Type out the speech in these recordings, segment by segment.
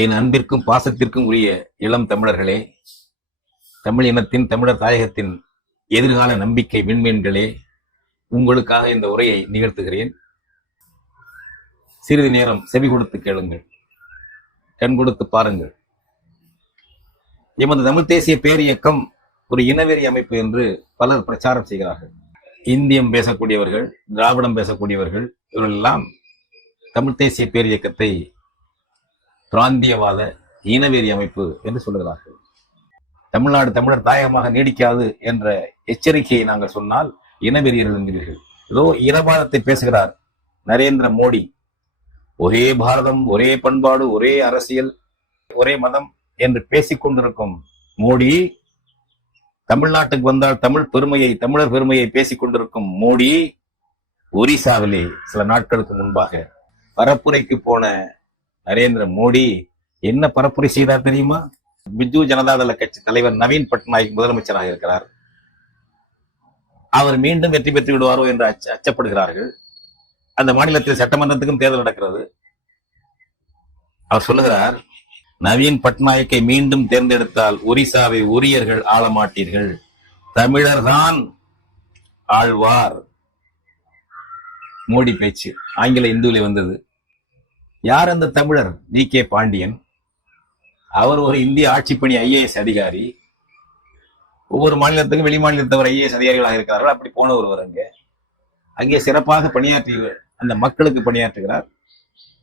என் அன்பிற்கும் பாசத்திற்கும் உரிய இளம் தமிழர்களே தமிழ் இனத்தின் தமிழர் தாயகத்தின் எதிர்கால நம்பிக்கை விண்மீன்களே உங்களுக்காக இந்த உரையை நிகழ்த்துகிறேன். சிறிது நேரம் செவி கொடுத்து கேளுங்கள். கண் கொடுத்து பாருங்கள். எமது தமிழ் தேசிய பேரியக்கம் ஒரு இனவெறி அமைப்பு என்று பலர் பிரச்சாரம் செய்கிறார்கள். இந்தியம் பேசக்கூடியவர்கள் திராவிடம் பேசக்கூடியவர்கள் இவர்களெல்லாம் தமிழ் தேசிய பேரியக்கத்தை பிராந்தியவாத இனவெறி அமைப்பு என்று சொல்லுகிறார்கள். தமிழ்நாடு தமிழர் தாயகமாக நீடிக்காது என்ற எச்சரிக்கையை நாங்கள் சொன்னால் இனவெறியர்கள் என்கிறீர்கள். ஏதோ இனவாதத்தை பேசுகிறார் நரேந்திர மோடி. ஒரே பாரதம் ஒரே பண்பாடு ஒரே அரசியல் ஒரே மதம் என்று பேசிக் கொண்டிருக்கும் மோடி தமிழ்நாட்டுக்கு வந்தால் தமிழ் பெருமையை தமிழர் பெருமையை பேசிக் கொண்டிருக்கும் மோடி ஒரிசாவிலே சில நாட்களுக்கு முன்பாக பரப்புரைக்கு போன நரேந்திர மோடி என்ன பரப்புரை செய்தார் தெரியுமா? பிஜு ஜனதாதள கட்சி தலைவர் நவீன் பட்நாயக் முதலமைச்சராக இருக்கிறார். அவர் மீண்டும் வெற்றி பெற்று விடுவாரோ என்று அச்ச அச்சப்படுகிறார்கள். அந்த மாநிலத்தில் சட்டமன்றத்துக்கும் தேர்தல் நடக்கிறது. அவர் சொல்லுகிறார் நவீன் பட்நாயக்கை மீண்டும் தேர்ந்தெடுத்தால் ஒரிசாவை உரியர்கள் ஆளமாட்டீர்கள். தமிழர்தான் ஆழ்வார். மோடி பேச்சு ஆங்கில இந்துவிலே வந்தது. யார் அந்த தமிழர்? டி. கே. பாண்டியன். அவர் ஒரு இந்திய ஆட்சிப்பணி ஐஏஎஸ் அதிகாரி. ஒவ்வொரு மாநிலத்துக்கும் வெளி மாநிலத்தவர் ஐஏஎஸ் அதிகாரிகளாக இருக்கிறார்கள். அப்படி போனவர் வருங்க அங்கே. சிறப்பாக பணியாற்றி அந்த மக்களுக்கு பணியாற்றுகிறார்.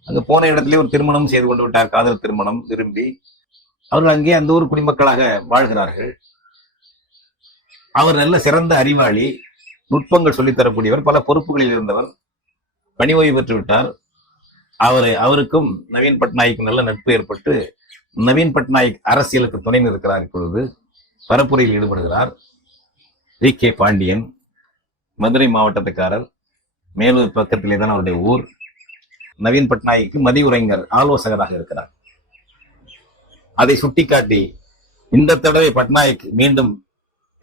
அங்க போன இடத்துல ஒரு திருமணம் செய்து கொண்டு விட்டார். காதல் திருமணம் விரும்பி. அவர்கள் அங்கே அந்த ஊர் குடிமக்களாக வாழ்கிறார்கள். அவர் நல்ல சிறந்த அறிவாளி. நுட்பங்கள் சொல்லித் தரக்கூடியவர். பல பொறுப்புகளில் இருந்தவர். பணி ஓய்வு பெற்று விட்டார் அவரை அவருக்கும் நவீன் பட்நாயக்கும் நல்ல நட்பு ஏற்பட்டு நவீன் பட்நாயக் அரசியலுக்கு துணை நிற்கிறார் இப்பொழுது. பரப்புரையில் ஈடுபடுகிறார். வி. கே. பாண்டியன் மதுரை மாவட்டத்துக்காரர். மேலூர் பக்கத்திலே தான் அவருடைய ஊர். நவீன் பட்நாயக்கு மதியுரைஞர் ஆலோசகராக இருக்கிறார். அதை சுட்டிக்காட்டி இந்த தடவை பட்நாயக் மீண்டும்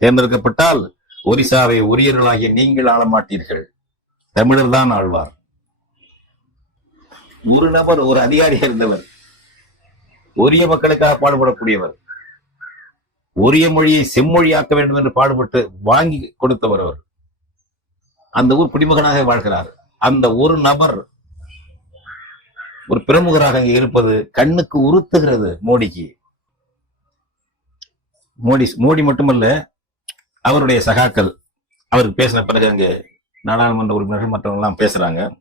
தேர்ந்தெடுக்கப்பட்டால் ஒரிசாவை உரியர்களாகிய நீங்கள் ஆள மாட்டீர்கள் தமிழர் தான் ஆழ்வார். ஒரு நபர் ஒரு அதிகாரியாக இருந்தவர். ஒரிய மக்களுக்காக பாடுபடக்கூடியவர். ஒரிய மொழியை செம்மொழியாக்க வேண்டும் என்று பாடுபட்டு வாங்கி கொடுத்தவர் அவர். அந்த ஊர் குடிமகனாக வாழ்கிறார். அந்த ஒரு நபர் ஒரு பிரமுகராக அங்கே இருப்பது கண்ணுக்கு உறுத்துகிறது மோடிக்கு. மோடி மோடி மட்டுமல்ல அவருடைய சகாக்கள். அவருக்கு பேசின பிறகு அங்கு நாடாளுமன்ற உறுப்பினர்கள் மற்றவங்க எல்லாம் பேசுறாங்க.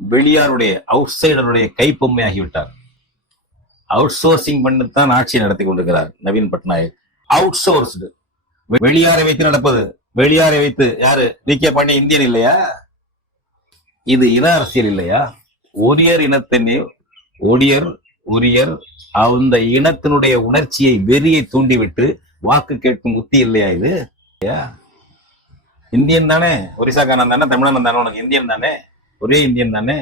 வெளியாருடைய அவுட் சைடருடைய கைப்பொம்மை ஆகிவிட்டார் அவுட் சோர்சிங் பண்ணித்தான் ஆட்சி நடத்தி கொண்டிருக்கிறார் நவீன் பட்நாயக். அவுட் சோர்ஸ்டு வெளியாரை வைத்து நடப்பது. வெளியாரை வைத்து யாரு? V K. பாண்டி இந்தியன் இல்லையா? இது இன அரசியல் இல்லையா? ஒரியர் இனத்தினே ஒடியர் உரியர் அந்த இனத்தினுடைய உணர்ச்சியை வெறியை தூண்டிவிட்டு வாக்கு கேட்கும் உத்தி இல்லையா இது? இந்தியன் தானே? ஒரிசாக்காரன் தானே? தமிழன் தானே உனக்கு. இந்தியன் தானே? ஒரே இந்தியன் தானே?